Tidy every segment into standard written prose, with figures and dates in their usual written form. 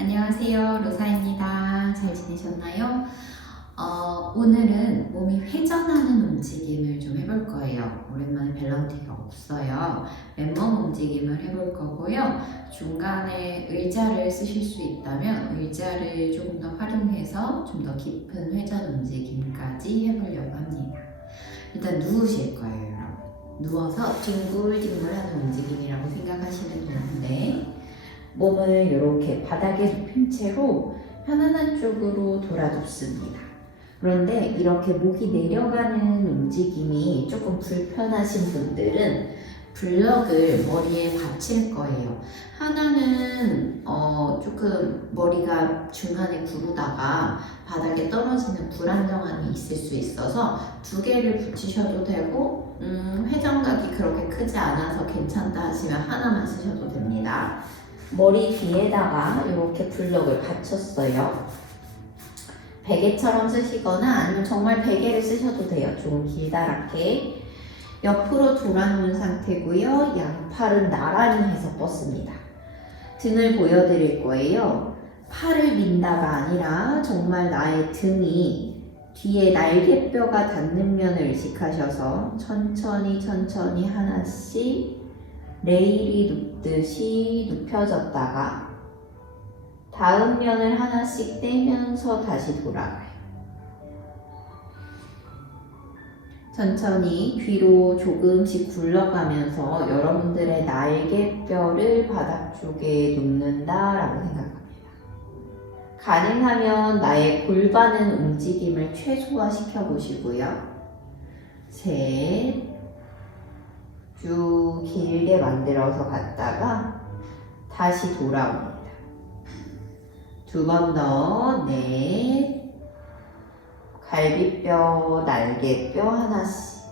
안녕하세요. 로사입니다. 잘 지내셨나요? 오늘은 몸이 회전하는 움직임을 좀 해볼 거예요. 오랜만에 밸런티가 없어요. 맨몸 움직임을 해볼 거고요. 중간에 의자를 쓰실 수 있다면 의자를 조금 더 활용해서 좀 더 깊은 회전 움직임까지 해보려고 합니다. 일단 누우실 거예요, 여러분. 누워서 뒹굴뒹굴하는 움직임이라고 생각하시면 되는데 몸을 이렇게 바닥에 눕힌 채로 편안한 쪽으로 돌아눕습니다. 그런데 이렇게 목이 내려가는 움직임이 조금 불편하신 분들은 블럭을 머리에 받칠 거예요. 하나는 조금 머리가 중간에 구르다가 바닥에 떨어지는 불안정함이 있을 수 있어서 두 개를 붙이셔도 되고 회전각이 그렇게 크지 않아서 괜찮다 하시면 하나만 쓰셔도 됩니다. 머리 뒤에다가 이렇게 블럭을 받쳤어요. 베개처럼 쓰시거나 아니면 정말 베개를 쓰셔도 돼요. 조금 길다랗게. 옆으로 돌아놓은 상태고요. 양팔은 나란히 해서 뻗습니다. 등을 보여드릴 거예요. 팔을 민다가 아니라 정말 나의 등이 뒤에 날개뼈가 닿는 면을 의식하셔서 천천히 하나씩 레일이 눕듯이 눕혀졌다가 다음 면을 하나씩 떼면서 다시 돌아가요. 천천히 뒤로 조금씩 굴러가면서 여러분들의 날개뼈를 바닥 쪽에 놓는다라고 생각합니다. 가능하면 나의 골반은 움직임을 최소화시켜 보시고요. 셋, 쭉 길게 만들어서 갔다가 다시 돌아옵니다. 두 번 더, 넷, 갈비뼈, 날개뼈 하나씩.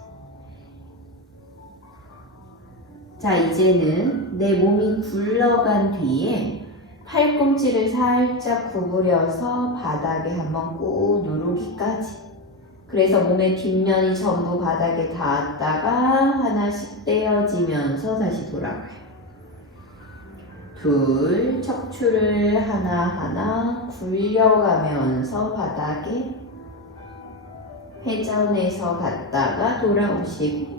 자, 이제는 내 몸이 굴러간 뒤에 팔꿈치를 살짝 구부려서 바닥에 한번 꾹 누르기까지. 그래서 몸의 뒷면이 전부 바닥에 닿았다가 하나씩 떼어지면서 다시 돌아가요. 둘, 척추를 하나하나 굴려가면서 바닥에 회전해서 갔다가 돌아오시고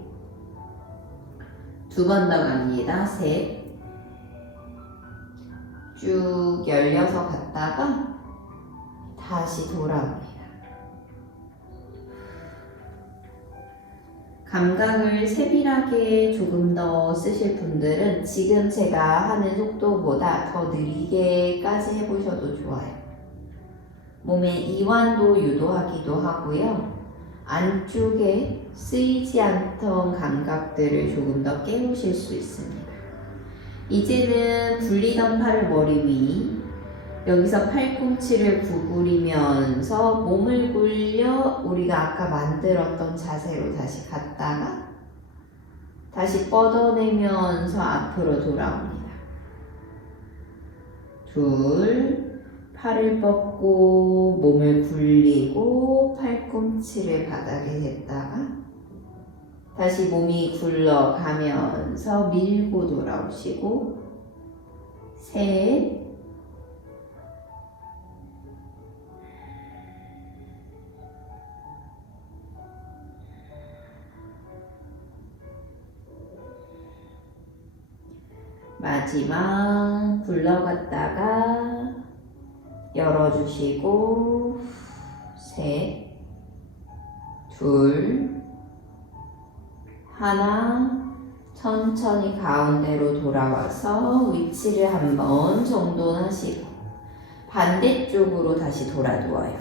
두 번 더 갑니다. 셋, 쭉 열려서 갔다가 다시 돌아옵니다. 감각을 세밀하게 조금 더 쓰실 분들은 지금 제가 하는 속도보다 더 느리게까지 해보셔도 좋아요. 몸의 이완도 유도하기도 하고요. 안쪽에 쓰이지 않던 감각들을 조금 더 깨우실 수 있습니다. 이제는 굴리던 팔을 머리 위, 여기서 팔꿈치를 구부리면서 몸을 굴려 우리가 아까 만들었던 자세로 다시 갔다가 다시 뻗어내면서 앞으로 돌아옵니다. 둘, 팔을 뻗고 몸을 굴리고 팔꿈치를 바닥에 댔다가 다시 몸이 굴러가면서 밀고 돌아오시고 셋, 마지막 굴러갔다가 열어주시고 셋, 둘, 하나, 천천히 가운데로 돌아와서 위치를 한 번 정돈하시고 반대쪽으로 다시 돌아 누워요.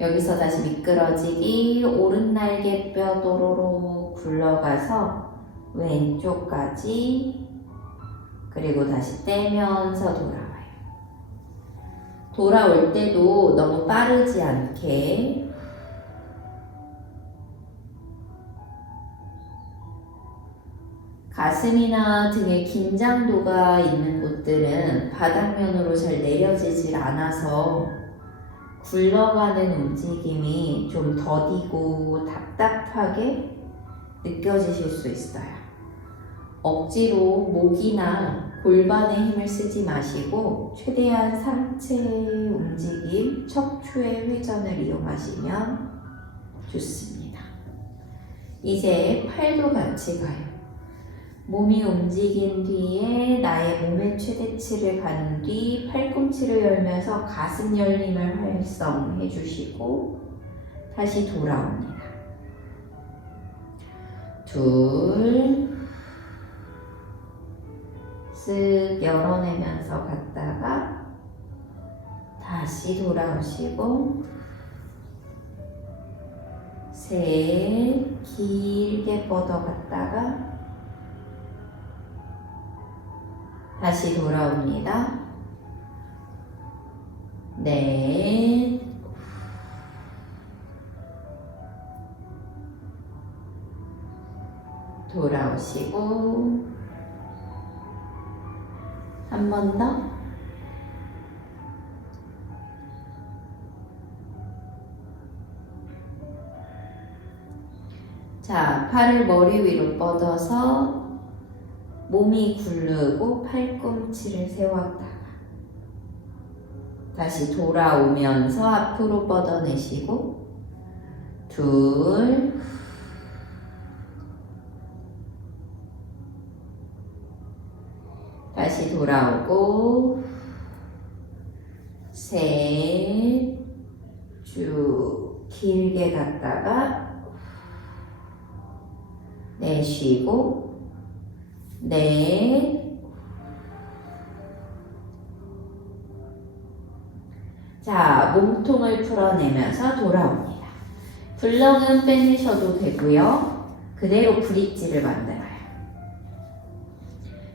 여기서 다시 미끄러지기, 오른 날개뼈 또로로 굴러가서 왼쪽까지, 그리고 다시 떼면서 돌아와요. 돌아올 때도 너무 빠르지 않게 가슴이나 등에 긴장도가 있는 곳들은 바닥면으로 잘 내려지질 않아서 굴러가는 움직임이 좀 더디고 답답하게 느껴지실 수 있어요. 억지로 목이나 골반에 힘을 쓰지 마시고 최대한 상체의 움직임, 척추의 회전을 이용하시면 좋습니다. 이제 팔도 같이 가요. 몸이 움직인 뒤에 나의 몸의 최대치를 간 뒤 팔꿈치를 열면서 가슴 열림을 활성해 주시고 다시 돌아옵니다. 둘, 쓱 열어내면서 갔다가 다시 돌아오시고 셋, 길게 뻗어갔다가 다시 돌아옵니다. 넷, 돌아오시고 한 번 더. 자, 팔을 머리 위로 뻗어서 몸이 굴르고 팔꿈치를 세웠다가 다시 돌아오면서 앞으로 뻗어내시고 둘, 다시 돌아오고 셋, 쭉 길게 갔다가 내쉬고 넷, 자, 몸통을 풀어내면서 돌아옵니다. 블럭은 빼내셔도 되고요. 그대로 브릿지를 만들어요.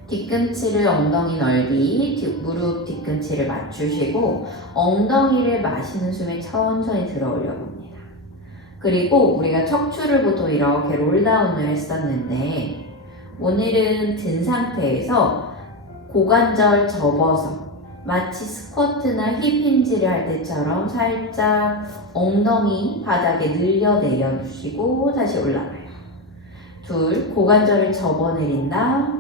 뒤꿈치를 엉덩이 넓이, 무릎 뒤꿈치를 맞추시고 엉덩이를 마시는 숨에 천천히 들어 올려봅니다. 그리고 우리가 척추를 보통 이렇게 롤다운을 했었는데 오늘은 든 상태에서 고관절 접어서 마치 스쿼트나 힙 힌지를 할 때처럼 살짝 엉덩이 바닥에 늘려 내려주시고 다시 올라가요. 둘, 고관절을 접어 내린다.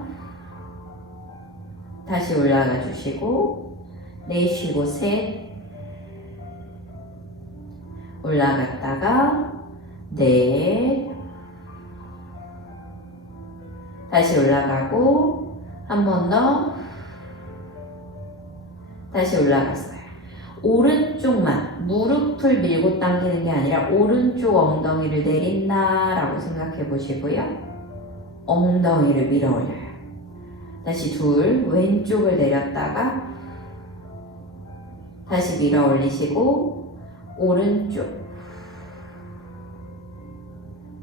다시 올라가 주시고 내쉬고 셋, 올라갔다가 넷, 다시 올라가고 한 번 더, 다시 올라갔어요. 오른쪽만 무릎을 밀고 당기는 게 아니라 오른쪽 엉덩이를 내린다 라고 생각해 보시고요. 엉덩이를 밀어 올려요. 다시 둘, 왼쪽을 내렸다가 다시 밀어 올리시고 오른쪽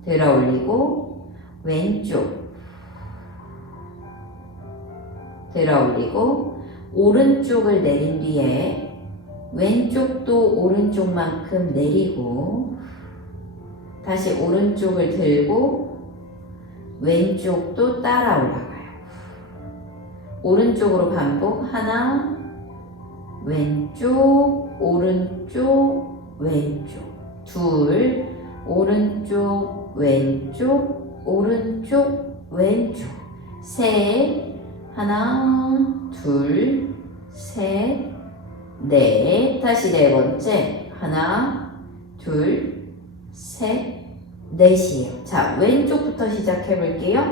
들어 올리고 왼쪽 들어 올리고 오른쪽을 내린 뒤에 왼쪽도 오른쪽만큼 내리고 다시 오른쪽을 들고 왼쪽도 따라 올라가요. 오른쪽으로 반복. 하나, 왼쪽, 오른쪽, 왼쪽. 둘, 오른쪽, 왼쪽, 오른쪽, 왼쪽. 셋, 하나, 둘, 셋, 넷. 다시 네 번째. 하나, 둘, 셋, 넷이에요. 자, 왼쪽부터 시작해 볼게요.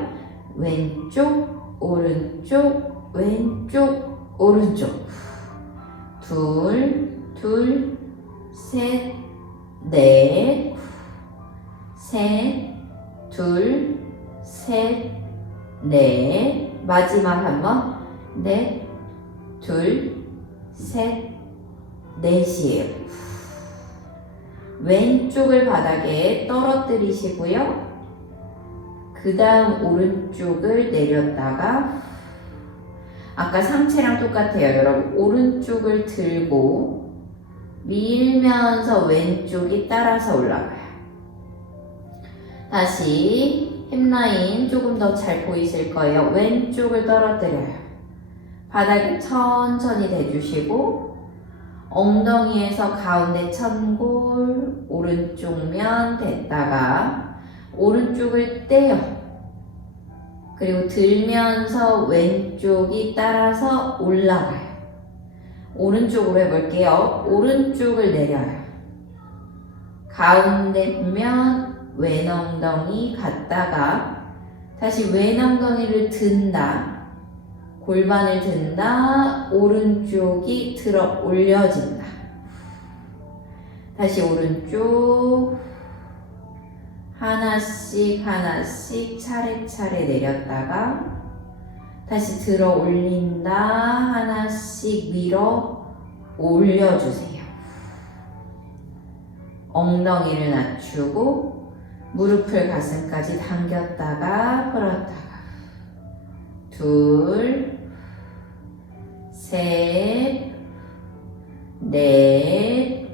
왼쪽, 오른쪽, 왼쪽, 오른쪽. 둘, 둘, 셋, 넷, 셋, 둘, 셋, 넷. 마지막 한 번. 넷, 둘, 셋, 넷이에요. 왼쪽을 바닥에 떨어뜨리시고요. 그 다음 오른쪽을 내렸다가 아까 상체랑 똑같아요. 여러분 오른쪽을 들고 밀면서 왼쪽이 따라서 올라가요. 다시 힙라인 조금 더 잘 보이실 거예요. 왼쪽을 떨어뜨려요. 바닥에 천천히 대주시고 엉덩이에서 가운데 천골 오른쪽 면 댔다가 오른쪽을 떼요. 그리고 들면서 왼쪽이 따라서 올라가요. 오른쪽으로 해볼게요. 오른쪽을 내려요. 가운데면 왼 엉덩이 갔다가 다시 왼 엉덩이를 든다. 골반을 든다. 오른쪽이 들어 올려진다. 다시 오른쪽 하나씩 하나씩 차례차례 내렸다가 다시 들어 올린다. 하나씩 밀어 올려주세요. 엉덩이를 낮추고 무릎을 가슴까지 당겼다가 풀었다가 둘, 셋, 넷,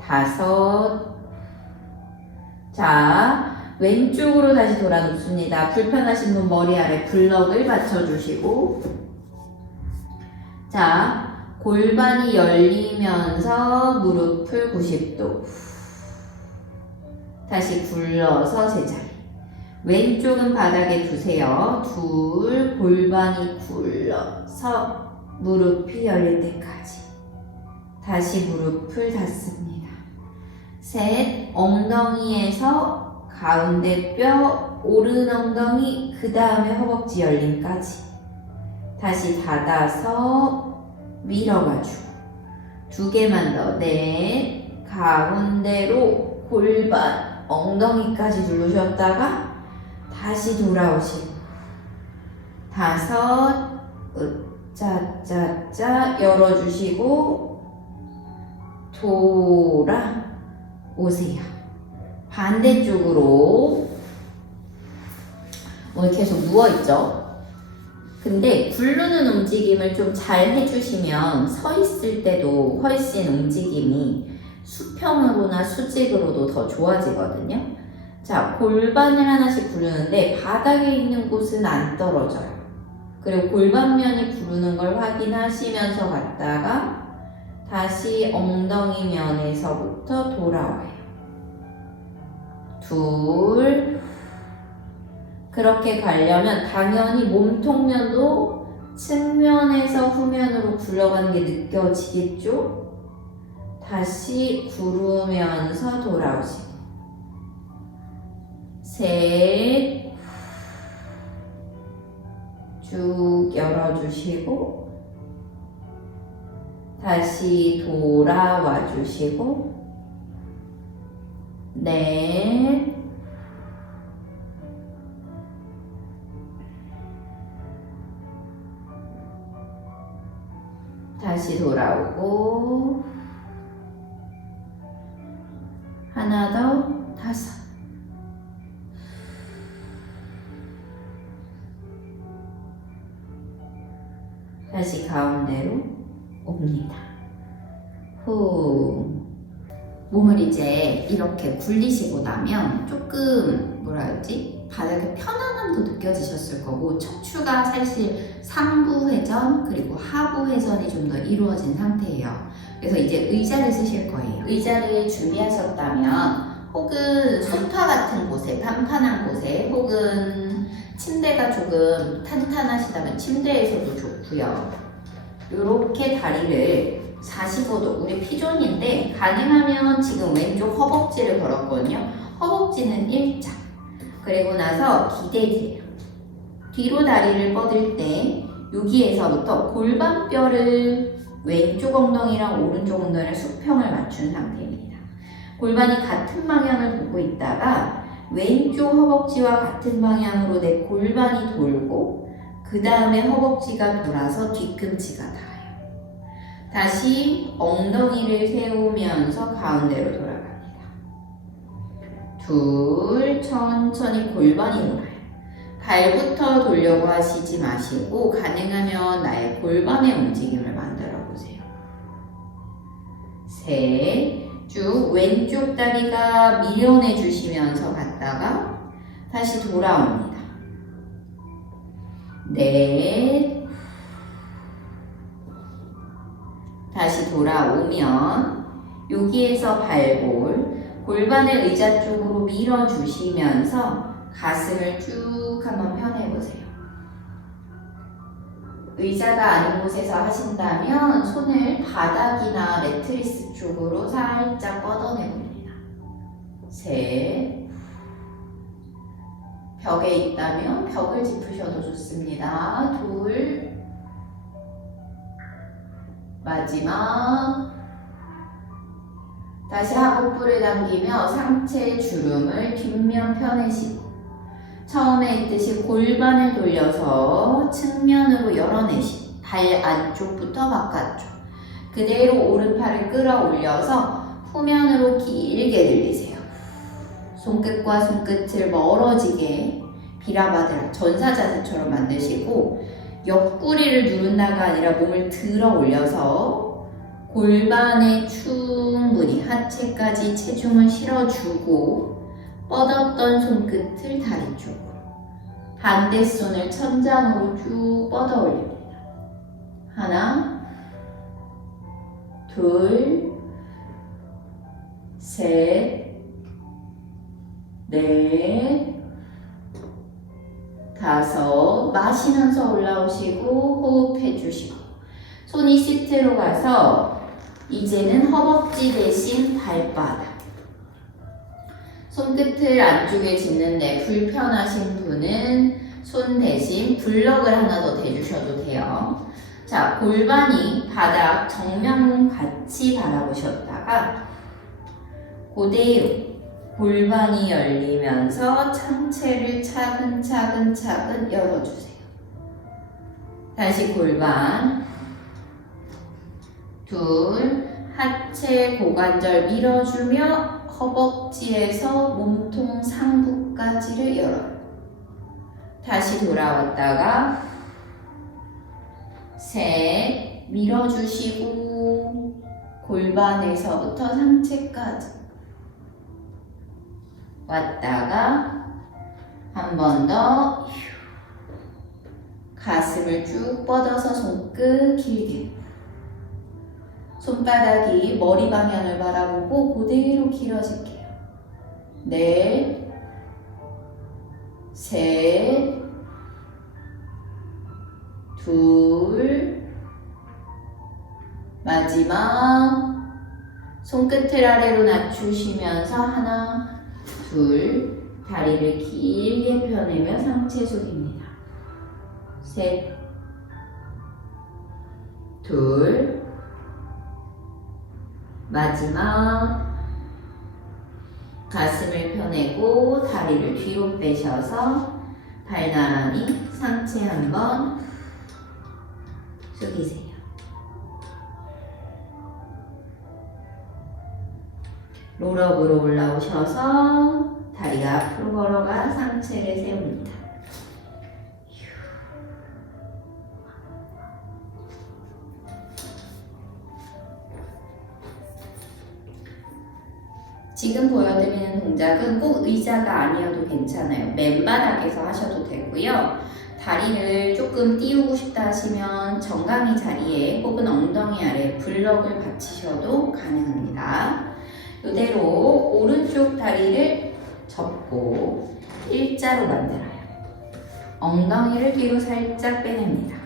다섯. 자, 왼쪽으로 다시 돌아 눕습니다. 불편하신 분 머리 아래 블럭을 받쳐주시고, 자, 골반이 열리면서 무릎을 90도. 다시 굴러서 제자리. 왼쪽은 바닥에 두세요. 둘, 골반이 굴러서 무릎이 열릴 때까지. 다시 무릎을 닫습니다. 셋, 엉덩이에서 가운데 뼈, 오른 엉덩이, 그 다음에 허벅지 열림까지. 다시 닫아서 밀어가지고. 두 개만 더. 넷, 가운데로 골반, 엉덩이까지 누르셨다가 다시 돌아오시고. 다섯, 짜짜짜 열어주시고 돌아오세요. 반대쪽으로. 오늘 계속 누워있죠? 근데 굴르는 움직임을 좀 잘 해주시면 서 있을 때도 훨씬 움직임이 수평으로나 수직으로도 더 좋아지거든요. 자, 골반을 하나씩 구르는데 바닥에 있는 곳은 안 떨어져요. 그리고 골반면이 구르는 걸 확인하시면서 갔다가 다시 엉덩이 면에서부터 돌아와요. 둘. 그렇게 가려면 당연히 몸통면도 측면에서 후면으로 굴러가는 게 느껴지겠죠? 다시 구르면서 돌아오시고. 셋. 쭉 열어주시고 다시 돌아와 주시고 넷. 다시 돌아오고 하나 더. 다섯. 다시 가운데로 옵니다. 후. 몸을 이제 이렇게 굴리시고 나면 조금 뭐라 해야지? 바닥에 편안함도 느껴지셨을 거고 척추가 사실 상부 회전 그리고 하부 회전이 좀 더 이루어진 상태예요. 그래서 이제 의자를 쓰실 거예요. 의자를 준비하셨다면 혹은 소파 같은 곳에 판판한 곳에 혹은 침대가 조금 탄탄하시다면 침대에서도 좋고요. 이렇게 다리를 45도, 우리 피존인데 가능하면 지금 왼쪽 허벅지를 걸었거든요. 허벅지는 일자. 그리고 나서 기대기예요. 뒤로 다리를 뻗을 때 여기에서부터 골반뼈를 왼쪽 엉덩이랑 오른쪽 엉덩이랑 수평을 맞춘 상태입니다. 골반이 같은 방향을 보고 있다가 왼쪽 허벅지와 같은 방향으로 내 골반이 돌고 그 다음에 허벅지가 돌아서 뒤꿈치가 닿아요. 다시 엉덩이를 세우면서 가운데로 돌아갑니다. 둘, 천천히 골반이 돌아요. 발부터 돌려고 하시지 마시고 가능하면 나의 골반의 움직임을 만들어 보세요. 셋, 쭉 왼쪽 다리가 밀어내 주시면서 갔다가 다시 돌아옵니다. 넷, 다시 돌아오면 여기에서 발볼, 골반을 의자 쪽으로 밀어주시면서 가슴을 쭉 쭉 한번 펴내보세요. 의자가 아닌 곳에서 하신다면 손을 바닥이나 매트리스 쪽으로 살짝 뻗어내봅니다. 셋. 벽에 있다면 벽을 짚으셔도 좋습니다. 둘. 마지막. 다시 하복부를 당기며 상체 주름을 뒷면 펴내시고 처음에 있듯이 골반을 돌려서 측면으로 열어내시고 발 안쪽부터 바깥쪽 그대로 오른팔을 끌어올려서 후면으로 길게 늘리세요. 손끝과 손끝을 멀어지게 비라바드라 전사 자세처럼 만드시고 옆구리를 누른다가 아니라 몸을 들어 올려서 골반에 충분히 하체까지 체중을 실어주고 뻗었던 손끝을 다리 쪽으로 반대 손을 천장으로 쭉 뻗어 올립니다. 하나, 둘, 셋, 넷, 다섯. 마시면서 올라오시고 호흡해 주시고 손이 시트로 가서 이제는 허벅지 대신 발바닥 손끝을 안쪽에 짚는데 불편하신 분은 손 대신 블럭을 하나 더 대주셔도 돼요. 자, 골반이 바닥 정면 같이 바라보셨다가 그대로 골반이 열리면서 상체를 차근차근 열어주세요. 다시 골반 둘, 하체 고관절 밀어주며 허벅지에서 몸통 상부까지를 열어요. 다시 돌아왔다가 셋, 밀어주시고 골반에서부터 상체까지 왔다가 한 번 더 가슴을 쭉 뻗어서 손끝 길게 손바닥이 머리 방향을 바라보고 그대로 길어질게요. 넷, 셋, 둘, 마지막 손끝을 아래로 낮추시면서 하나, 둘, 다리를 길게 펴내며 상체 숙입니다. 셋, 둘, 마지막 가슴을 펴내고 다리를 뒤로 빼셔서 발 나란히 상체 한번 숙이세요. 롤업으로 올라오셔서 다리가 앞으로 걸어가 상체를 세웁니다. 지금 보여드리는 동작은 꼭 의자가 아니어도 괜찮아요. 맨바닥에서 하셔도 되고요. 다리를 조금 띄우고 싶다 하시면 정강이 자리에 혹은 엉덩이 아래 블럭을 받치셔도 가능합니다. 이대로 오른쪽 다리를 접고 일자로 만들어요. 엉덩이를 뒤로 살짝 빼냅니다.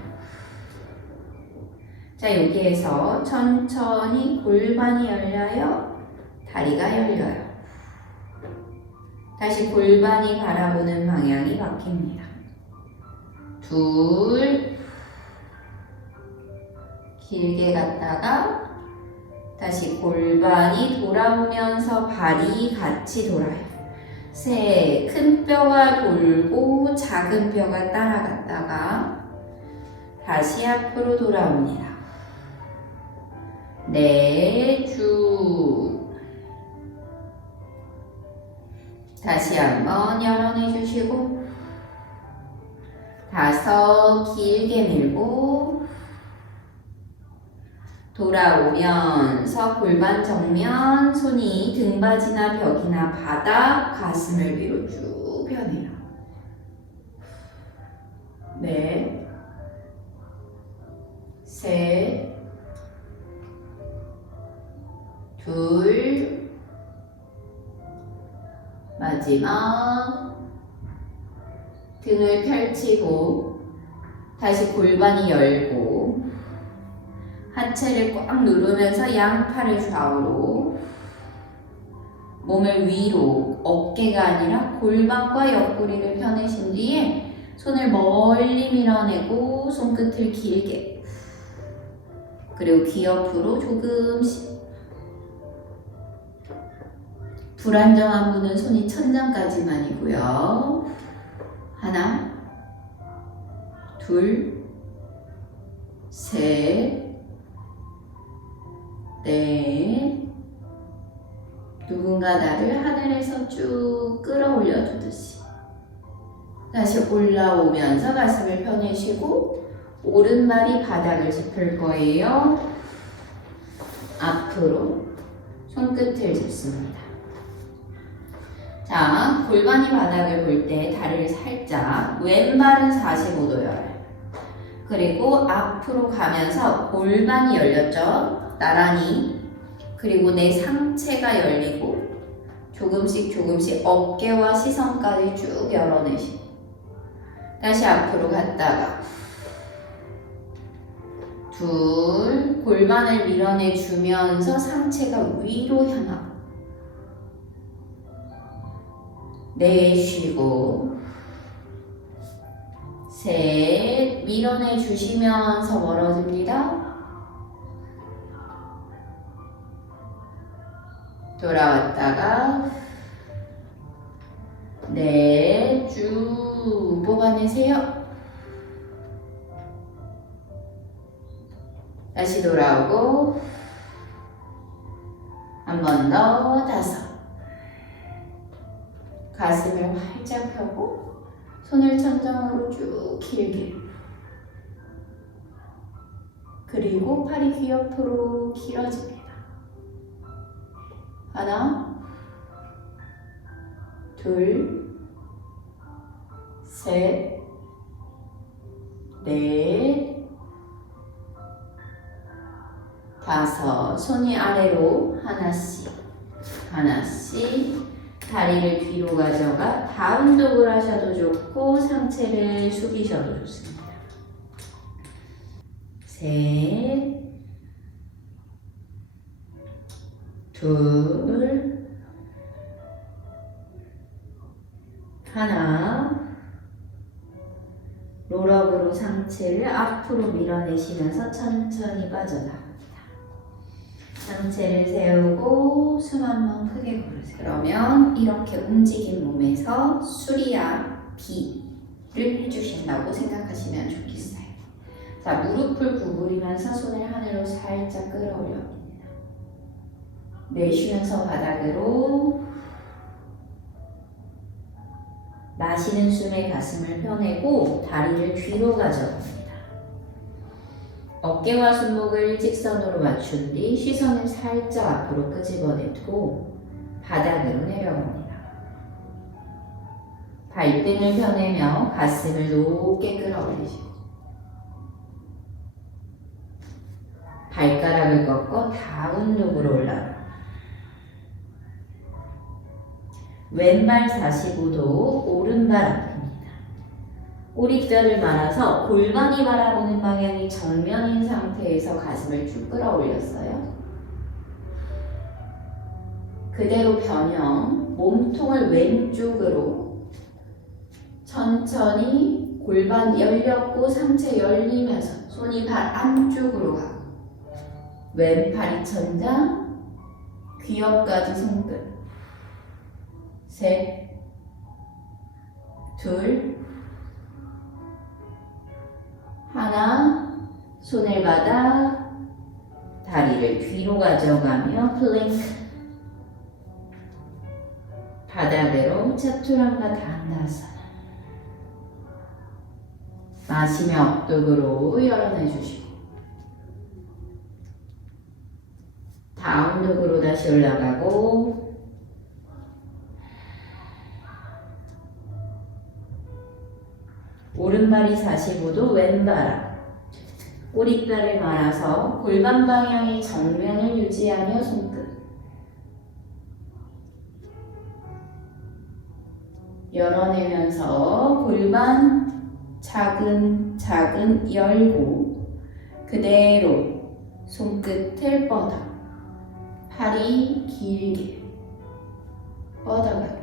자, 여기에서 천천히 골반이 열려요. 다리가 열려요. 다시 골반이 바라보는 방향이 바뀝니다. 둘, 길게 갔다가 다시 골반이 돌아오면서 발이 같이 돌아요. 셋, 큰 뼈가 돌고 작은 뼈가 따라갔다가 다시 앞으로 돌아옵니다. 넷, 쭉. 다시 한번 열어내주시고 다섯, 길게 밀고 돌아오면서 골반 정면, 손이 등받이나 벽이나 바닥, 가슴을 위로 쭉 펴내요. 넷, 셋, 둘, 마지막 등을 펼치고 다시 골반이 열고 하체를 꽉 누르면서 양팔을 좌우로 몸을 위로 어깨가 아니라 골반과 옆구리를 펴내신 뒤에 손을 멀리 밀어내고 손끝을 길게 그리고 귀 옆으로 조금씩 불안정한 분은 손이 천장까지만이고요. 하나, 둘, 셋, 넷. 누군가 나를 하늘에서 쭉 끌어올려 주듯이 다시 올라오면서 가슴을 펴내시고 오른발이 바닥을 짚을 거예요. 앞으로 손끝을 짚습니다. 자, 골반이 바닥을 볼 때 다리를 살짝 왼발은 45도 열어요. 그리고 앞으로 가면서 골반이 열렸죠? 나란히. 그리고 내 상체가 열리고 조금씩 어깨와 시선까지 쭉 열어내시고 다시 앞으로 갔다가 둘, 골반을 밀어내주면서 상체가 위로 향하고 내쉬고 셋, 밀어내주시면서 멀어집니다. 돌아왔다가 넷, 쭉 뽑아내세요. 다시 돌아오고 한 번 더 다섯. 가슴을 활짝 펴고 손을 천장으로 쭉 길게 그리고 팔이 귀 옆으로 길어집니다. 하나, 둘, 셋, 넷, 다섯. 손이 아래로 하나씩 다리를 뒤로 가져가 다운독을 하셔도 좋고 상체를 숙이셔도 좋습니다. 셋, 둘, 하나. 롤업으로 상체를 앞으로 밀어내시면서 천천히 빠져나갑니다. 상체를 세우고 숨 한 번 크게 고르세요. 그러면 이렇게 움직인 몸에서 수리야 B를 해주신다고 생각하시면 좋겠어요. 자, 무릎을 구부리면서 손을 하늘로 살짝 끌어올려봅니다. 내쉬면서 바닥으로 마시는 숨에 가슴을 펴내고 다리를 뒤로 가져갑니다. 어깨와 손목을 일직선으로 맞춘 뒤 시선을 살짝 앞으로 끄집어내고 바닥으로 내려갑니다. 발등을 펴내며 가슴을 높게 끌어올리시고 발가락을 꺾어 다운독으로 올라가 왼발 45도, 오른발 앞입니다. 꼬리뼈를 말아서 골반이 바라보는 방향이 정면인 상태에서 가슴을 쭉 끌어올렸어요. 그대로 변형, 몸통을 왼쪽으로 천천히 골반 열렸고 상체 열리면서 손이 발 안쪽으로 가고 왼팔이 천장, 귀 옆까지 손끝 셋, 둘, 하나, 손을 받아 다리를 뒤로 가져가며 플랭크 바닥으로 차투란가 단다사나 마시며 앞독으로 열어내주시고 다운독으로 다시 올라가고 오른발이 45도, 왼발 꼬리뼈를 말아서 골반 방향의 정면을 유지하며 손끝 열어내면서 골반 차근차근 열고 그대로 손끝을 뻗어 팔이 길게 뻗어갑니다.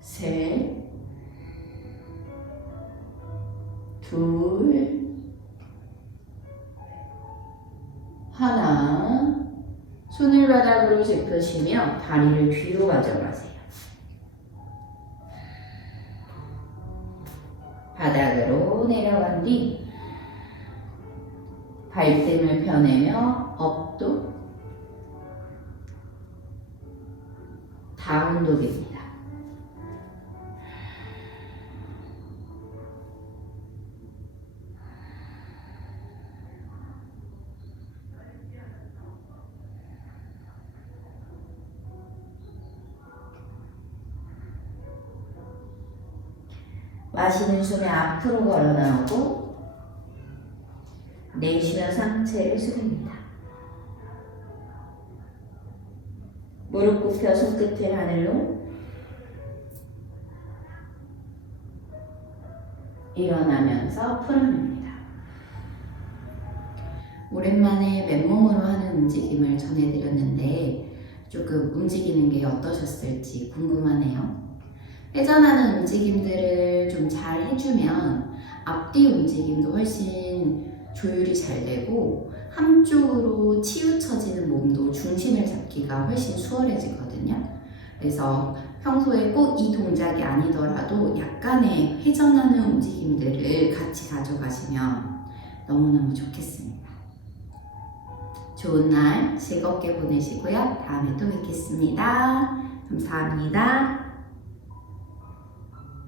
셋, 둘, 하나. 손을 바닥으로 짚으시며 다리를 뒤로 가져가세요. 바닥으로 내려간 뒤 발등을 펴내며 업도 다운독입니다. 마시는 숨에 앞으로 걸어 나오고 내쉬며 상체를 숙입니다. 무릎 굽혀 손끝을 하늘로 일어나면서 풀어냅니다. 오랜만에 맨몸으로 하는 움직임을 전해드렸는데 조금 움직이는 게 어떠셨을지 궁금하네요. 회전하는 움직임들을 좀 잘 해주면 앞뒤 움직임도 훨씬 조율이 잘 되고 한쪽으로 치우쳐지는 몸도 중심을 잡기가 훨씬 수월해지거든요. 그래서 평소에 꼭 이 동작이 아니더라도 약간의 회전하는 움직임들을 같이 가져가시면 너무너무 좋겠습니다. 좋은 날 즐겁게 보내시고요. 다음에 또 뵙겠습니다. 감사합니다.